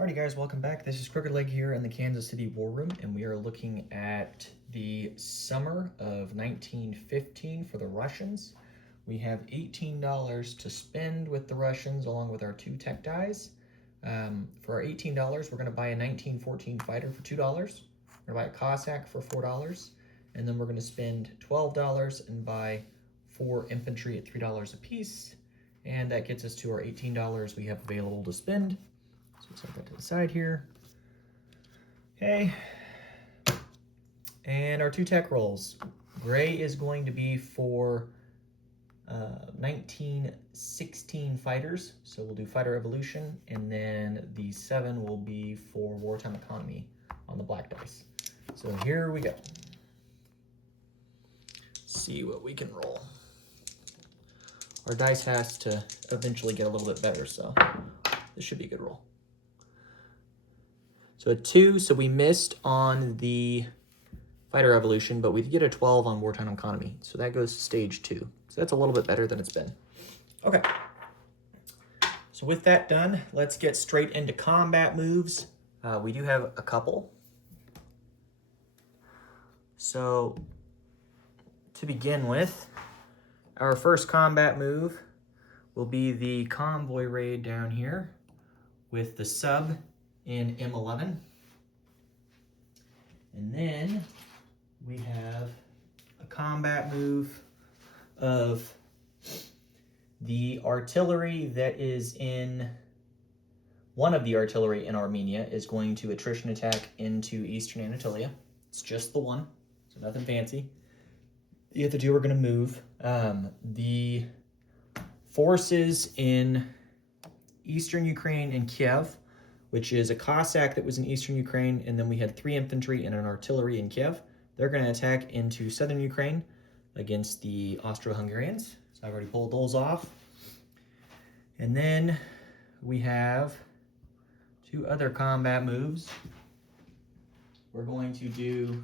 Alrighty guys, welcome back. This is Crooked Leg here in the Kansas City War Room, and we are looking at the summer of 1915 for the Russians. We have $18 to spend with the Russians along with our 2 tech dies. For our $18, we're going to buy a 1914 fighter for $2. We're going to buy a Cossack for $4, and then we're going to spend $12 and buy 4 infantry at $3 a piece, and that gets us to our $18 we have available to spend. So we'll set that to the side here. Okay. And our 2 tech rolls. Gray is going to be for 1916 fighters. So we'll do fighter evolution. And then the 7 will be for wartime economy on the black dice. So here we go. See what we can roll. Our dice has to eventually get a little bit better, so this should be a good roll. So a 2, so we missed on the fighter evolution, but we did get a 12 on wartime economy. So that goes to stage 2. So that's a little bit better than it's been. Okay. So with that done, let's get straight into combat moves. We do have a couple. So to begin with, our first combat move will be the convoy raid down here with the sub in M11. And then we have a combat move of the artillery that is in, one of the artillery in Armenia is going to attrition attack into Eastern Anatolia. It's just the one, so nothing fancy. The other 2 are going to move. The forces in Eastern Ukraine and Kiev, which is a Cossack that was in Eastern Ukraine, and then we had 3 infantry and an artillery in Kiev. They're going to attack into Southern Ukraine against the Austro-Hungarians. So I've already pulled those off. And then we have 2 other combat moves. We're going to do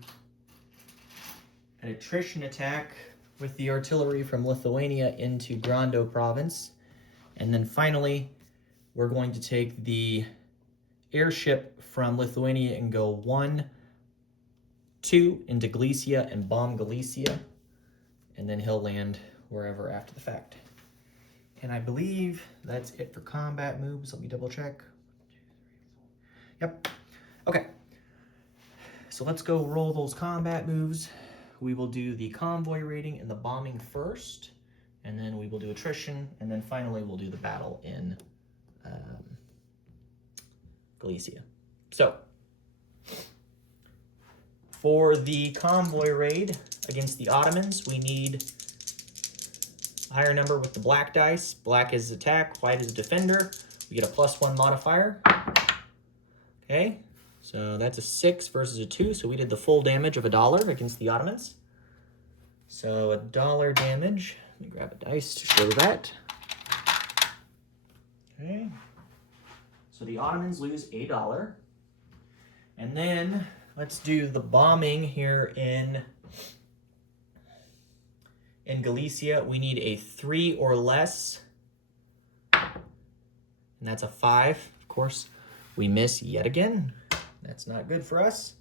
an attrition attack with the artillery from Lithuania into Grando province. And then finally, we're going to take the airship from Lithuania and go 1, 2 into Galicia and bomb Galicia, and then he'll land wherever after the fact. And I believe that's it for combat moves. Let me double check. Yep. Okay. So let's go roll those combat moves. We will do the convoy raiding and the bombing first, and then we will do attrition, and then finally we'll do the battle in Galicia. So, for the convoy raid against the Ottomans, we need a higher number with the black dice. Black is attack, white is a defender. We get a +1 modifier. Okay, so that's a 6 versus a 2, so we did the full damage of $1 against the Ottomans. So $1 damage. Let me grab a dice to show that. Okay. So the Ottomans lose $1. And then let's do the bombing here in Galicia. We need a 3 or less. And that's a 5. Of course, we miss yet again. That's not good for us.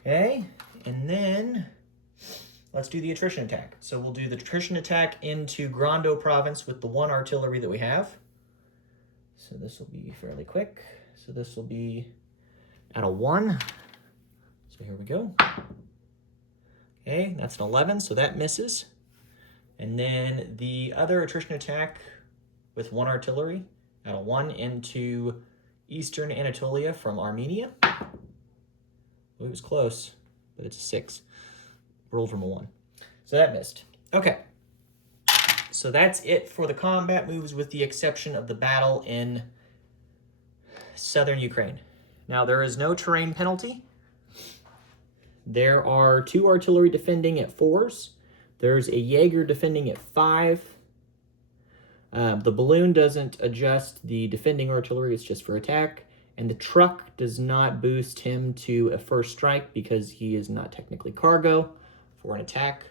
Okay. And then let's do the attrition attack. So we'll do the attrition attack into Grando province with the 1 artillery that we have. So this will be fairly quick. So this will be at a 1. So here we go. Okay, that's an 11, so that misses. And then the other attrition attack with 1 artillery at a 1 into Eastern Anatolia from Armenia. Well, it was close, but it's a 6. Rolled from a 1. So that missed. Okay. So that's it for the combat moves with the exception of the battle in southern Ukraine. Now, there is no terrain penalty. There are 2 artillery defending at 4s. There's a Jaeger defending at 5. The balloon doesn't adjust the defending artillery. It's just for attack. And the truck does not boost him to a first strike because he is not technically cargo for an attack.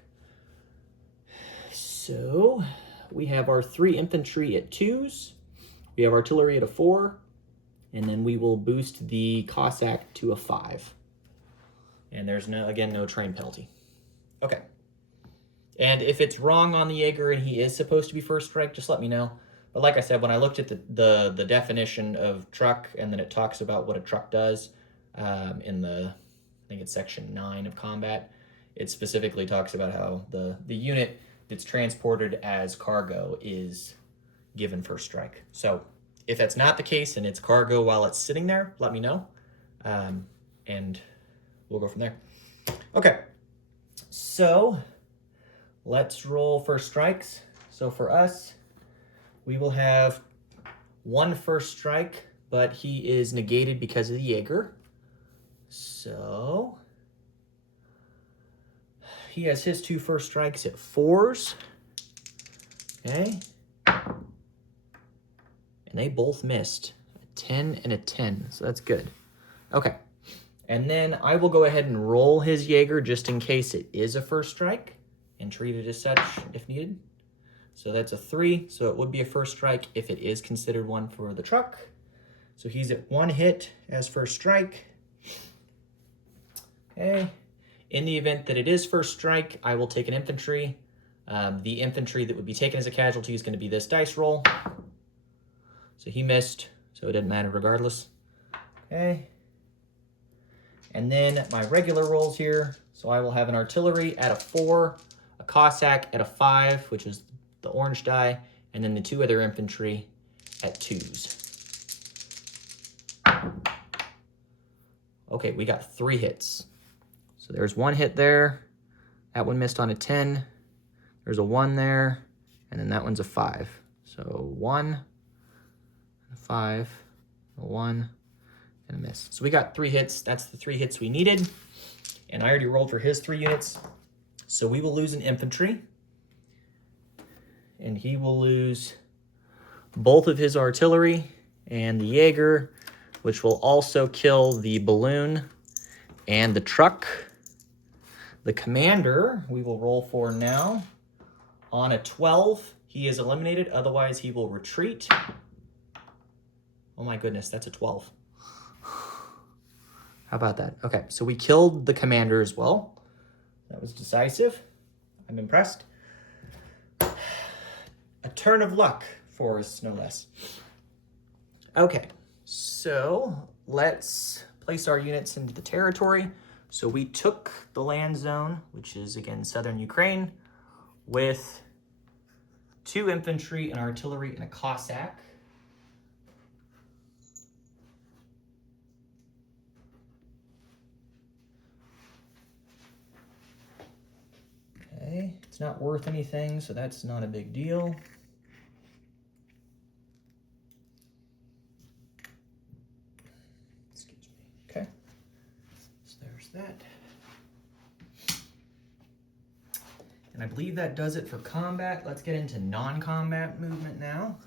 So we have our 3 infantry at 2s. We have artillery at a 4. and then we will boost the Cossack to a 5. And there's no train penalty. Okay. And if it's wrong on the Jaeger and he is supposed to be first strike, just let me know. But like I said, when I looked at the definition of truck, and then it talks about what a truck does in I think it's section 9 of combat, it specifically talks about how the unit that's transported as cargo is given first strike. So if that's not the case and it's cargo while it's sitting there, let me know, and we'll go from there. Okay, so let's roll first strikes. So for us, we will have 1 first strike, but he is negated because of the Jaeger. So he has his 2 first strikes at 4s. Okay. And they both missed. A 10 and a 10, so that's good. Okay. And then I will go ahead and roll his Jaeger just in case it is a first strike and treat it as such if needed. So that's a 3, so it would be a first strike if it is considered one for the truck. So he's at 1 hit as first strike. Okay. In the event that it is first strike, I will take an infantry. The infantry that would be taken as a casualty is going to be this dice roll. So he missed, so it didn't matter regardless. Okay. And then my regular rolls here. So I will have an artillery at a 4, a Cossack at a 5, which is the orange die, and then the 2 other infantry at 2s. Okay, we got 3 hits. So there's 1 hit there. That one missed on a 10. There's a 1 there, and then that one's a 5. So 1, a 5, a 1, and a miss. So we got 3 hits. That's the 3 hits we needed. And I already rolled for his 3 units. So we will lose an infantry. And he will lose both of his artillery and the Jaeger, which will also kill the balloon and the truck. The commander, we will roll for now. On a 12, he is eliminated. Otherwise, he will retreat. Oh my goodness, that's a 12. How about that? Okay, so we killed the commander as well. That was decisive. I'm impressed. A turn of luck for us, no less. Okay, so let's place our units into the territory. So we took the land zone, which is, again, southern Ukraine, with 2 infantry, an artillery, and a Cossack. Okay, it's not worth anything, so that's not a big deal. Excuse me. Okay, so there's that. And I believe that does it for combat. Let's get into non-combat movement now.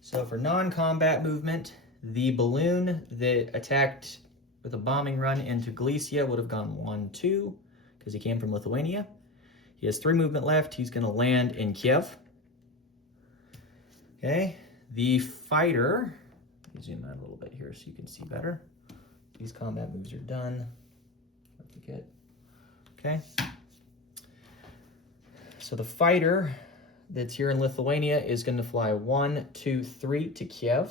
So for non-combat movement, the balloon that attacked with a bombing run into Galicia would have gone 1-2 because he came from Lithuania. He has 3 movement left. He's going to land in Kiev. Okay. The fighter, let me zoom out a little bit here so you can see better. These combat moves are done. Don't forget. Okay. So the fighter that's here in Lithuania is going to fly 1, 2, 3 to Kiev.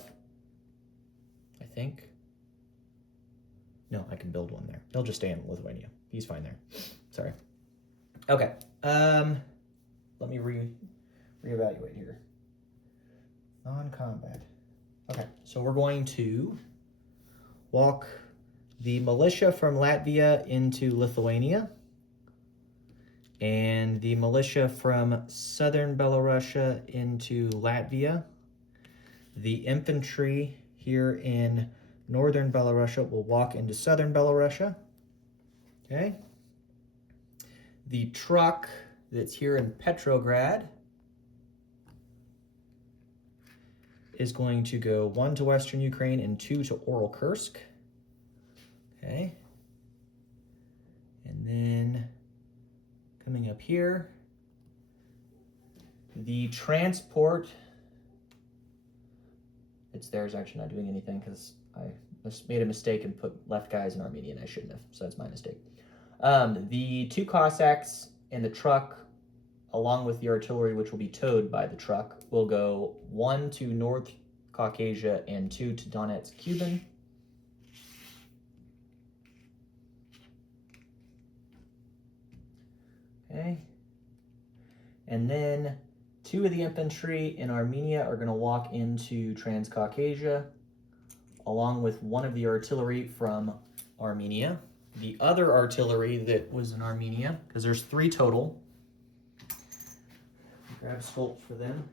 I think. No, I can build one there. He'll just stay in Lithuania. He's fine there. Sorry. Okay. Let me reevaluate here. Non-combat. Okay, so we're going to walk the militia from Latvia into Lithuania, and the militia from southern Belarusia into Latvia. The infantry here in northern Belarusia will walk into southern Belarusia. Okay. The truck that's here in Petrograd is going to go 1 to western Ukraine and 2 to Oral-Kursk. Okay. And then coming up here, the transport it's theirs. Actually not doing anything because I just made a mistake and put left guys in Armenian. I shouldn't have, so that's my mistake. The 2 Cossacks in the truck, along with the artillery, which will be towed by the truck, will go 1 to North Caucasia and 2 to Donetsk, Cuban. Okay. And then 2 of the infantry in Armenia are going to walk into Transcaucasia, along with 1 of the artillery from Armenia. The other artillery that was in Armenia, because there's 3 total. Grab Scolt for them.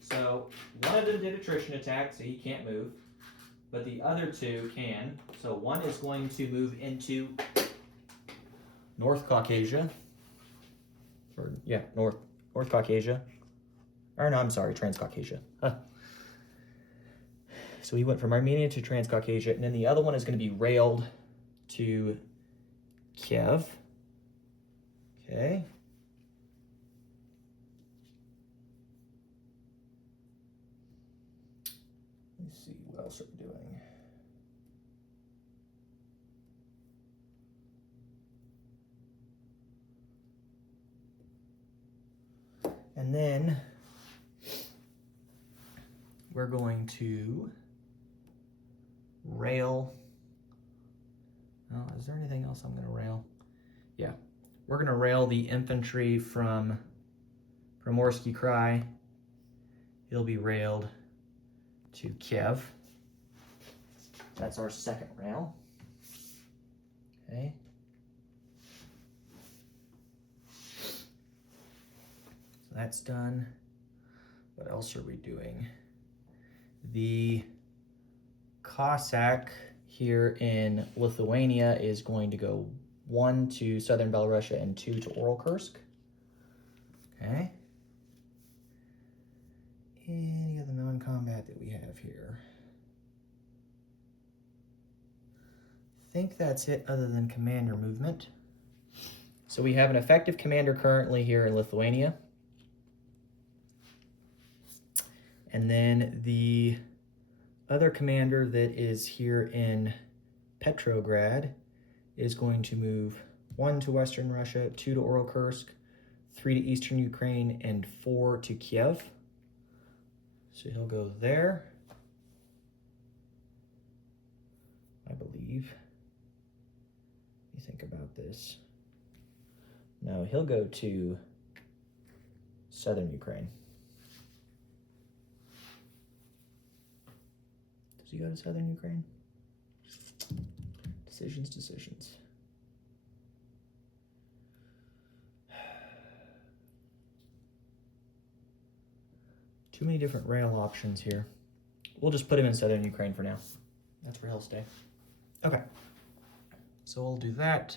So one of them did attrition attack, so he can't move, but the other 2 can. So one is going to move into North Caucasia, or yeah, North Caucasia. Or no, I'm sorry, Transcaucasia. Huh. So he went from Armenia to Transcaucasia, and then the other one is going to be railed to Kiev. Okay. Let's see, what else are we doing? And then we're going to rail. Oh, is there anything else I'm going to rail? Yeah, we're going to rail the infantry from Primorsky Krai. It'll be railed to Kiev. That's our second rail. Okay. So that's done. What else are we doing? The Cossack here in Lithuania is going to go 1 to southern Belarusia and 2 to Uralkursk. Okay. Any other non-combat that we have here? I think that's it other than commander movement. So we have an effective commander currently here in Lithuania. And then the other commander that is here in Petrograd is going to move 1 to Western Russia, 2 to Uralkursk, 3 to Eastern Ukraine, and 4 to Kiev. So he'll go there, I believe. Let me think about this. No, he'll go to southern Ukraine. Does he go to southern Ukraine? Decisions. Too many different rail options here. We'll just put him in southern Ukraine for now. That's where he'll stay. Okay. So we'll do that.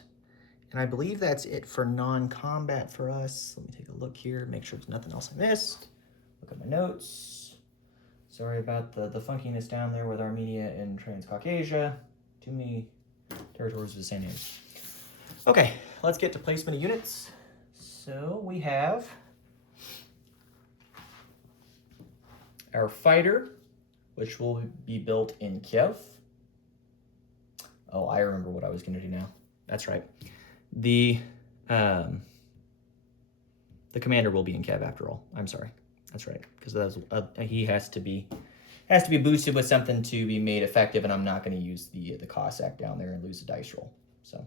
And I believe that's it for non-combat for us. Let me take a look here, make sure there's nothing else I missed. Look at my notes. Sorry about the funkiness down there with Armenia and Transcaucasia. Too many territories with the same name. Okay, let's get to placement of units. So we have our fighter, which will be built in Kiev. Oh, I remember what I was going to do now. That's right. The commander will be in Kiev after all. I'm sorry. That's right, because he has to be boosted with something to be made effective, and I'm not going to use the Cossack down there and lose a dice roll. So,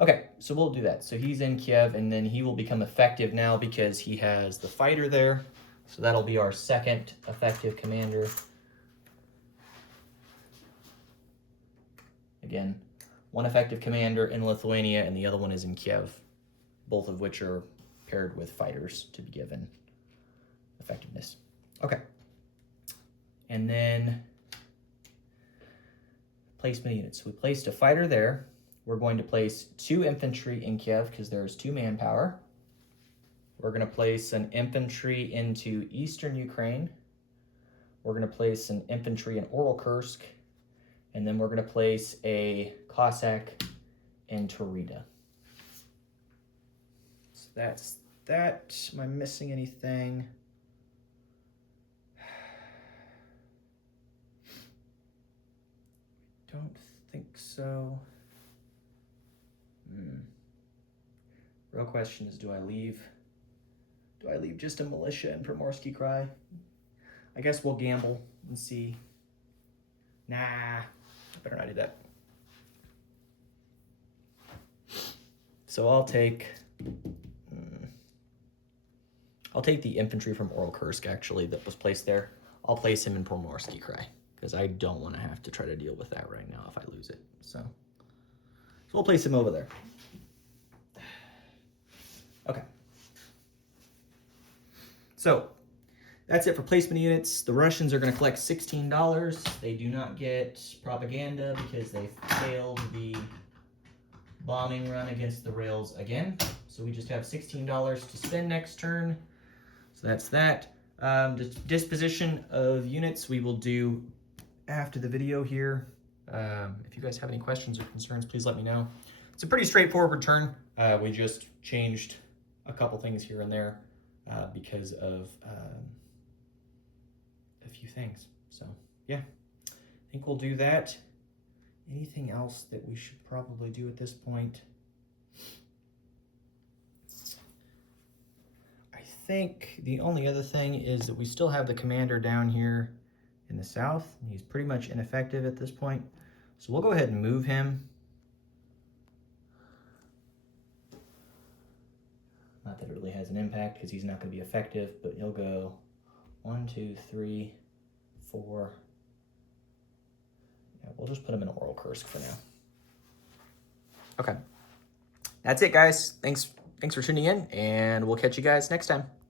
okay, so we'll do that. So he's in Kiev, and then he will become effective now because he has the fighter there. So that'll be our second effective commander. Again, one effective commander in Lithuania, and the other one is in Kiev, both of which are paired with fighters to be given effectiveness. Okay. And then placement units. So we placed a fighter there. We're going to place 2 infantry in Kiev because there's 2 manpower. We're going to place an infantry into eastern Ukraine. We're going to place an infantry in Uralkursk. And then we're going to place a Cossack in Taurida. So that's that. Am I missing anything? don't think so. Real question is, do I leave just a militia and Primorsky Cry? I guess we'll gamble and see. Nah, I better not do that. So I'll take the infantry from Oral Kursk, actually, that was placed there. I'll place him in Primorsky Cry, because I don't want to have to try to deal with that right now if I lose it. So we'll place him over there. Okay. So that's it for placement units. The Russians are going to collect $16. They do not get propaganda because they failed the bombing run against the rails again. So we just have $16 to spend next turn. So that's that. The disposition of units we will do after the video here. If you guys have any questions or concerns, please let me know. It's a pretty straightforward turn. We just changed a couple things here and there because of a few things. So yeah, I think we'll do that. Anything else that we should probably do at this point? I think the only other thing is that we still have the commander down here in the south. He's pretty much ineffective at this point. So we'll go ahead and move him. Not that it really has an impact because he's not going to be effective, but he'll go 1, 2, 3, 4. Yeah, we'll just put him in Oral Kursk for now. Okay. That's it, guys. Thanks for tuning in, and we'll catch you guys next time.